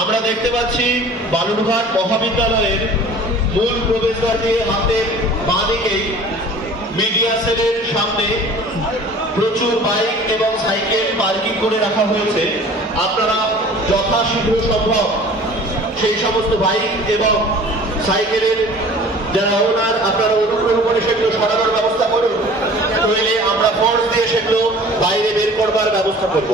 আমরা দেখতে পাচ্ছি বালুরঘাট মহাবিদ্যালয়ের মূল প্রবেশদ্বার দিয়ে হাতের বাঁ দিকেই মিডিয়া সেলের সামনে প্রচুর বাইক এবং সাইকেল পার্কিং করে রাখা হয়েছে। আপনারা যথাশীঘ্র সম্ভব সেই সমস্ত বাইক এবং সাইকেলের যারা ওনার আপনারা অনুগ্রহ করে সেগুলো সরানোর ব্যবস্থা করুন, নইলে আমরা ফোর্স দিয়ে সেগুলো বাইরে বের করবার ব্যবস্থা করব।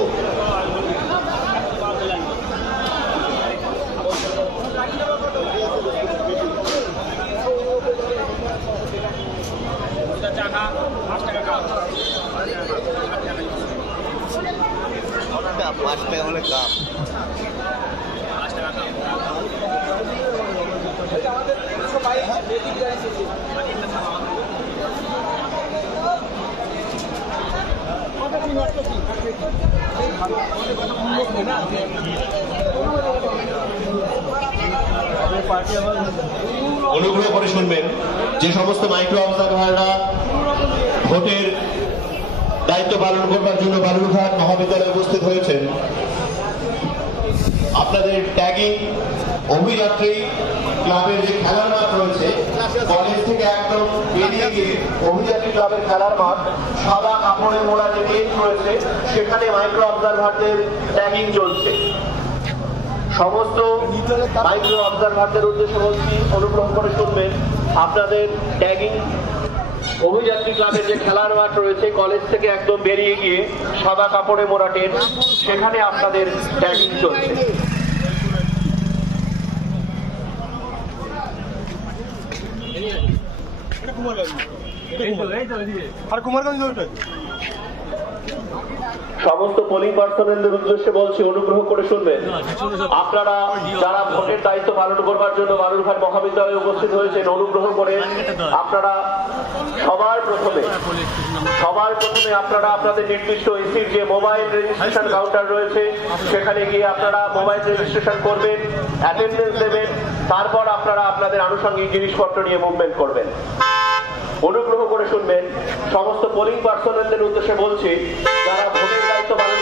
অনুগ্রহ করে শুনবেন, যে সমস্ত মাইক্রো অবজারভাররা ভোটের দায়িত্ব পালন করবার জন্য বালুরঘাট মহাবিদ্যালয়ে উপস্থিত হয়েছেন, আপনাদের ট্যাগিং অভিযাত্রী ক্লাবের যে খেলার মাঠ রয়েছে, কলেজ থেকে একদম বেরিয়ে গিয়ে অভিযাত্রী ক্লাবের খেলার মাঠ, সাদা কাপড়ে মোড়া যে গেট রয়েছে, সেখানে মাইক্রো অবজারভারদের ট্যাগিং চলছে। সমস্ত মাইক্রো অবজারভারদের উদ্দেশ্যে বলছি, অনুগ্রহ করে শুনবেন, আপনাদের ট্যাগিং অভিযাত্রী ক্লাবের যে খেলার মাঠ রয়েছে, কলেজ থেকে একদম বেরিয়ে গিয়ে সাদা কাপড়ে মোড়া টেন্ট, সেখানে আপনাদের ট্যাগিং চলছে। সমস্ত পোলিং পার্সোনেলদের উদ্দেশ্যে বলছি, অনুগ্রহ করে শুনবেন, আপনারা যারা ভোটের দায়িত্ব পালন করবার জন্য বালুরঘাট মহাবিদ্যালয়ে উপস্থিত হয়েছেন, অনুগ্রহ করে আপনারা সবার প্রথমে আপনারা আপনাদের নির্দিষ্ট এসির যে মোবাইল রেজিস্ট্রেশন কাউন্টার রয়েছে, সেখানে গিয়ে আপনারা মোবাইল রেজিস্ট্রেশন করবেন, অ্যাটেন্ডেন্স দেবেন, তারপর আপনারা আপনাদের আনুষঙ্গিক জিনিসপত্র নিয়ে মুভমেন্ট করবেন। অনুগ্রহ করে শুনবেন, সমস্ত পোলিং পার্সোনেলদের উদ্দেশ্যে বলছি, যারা ভোটের দায়িত্ব পালন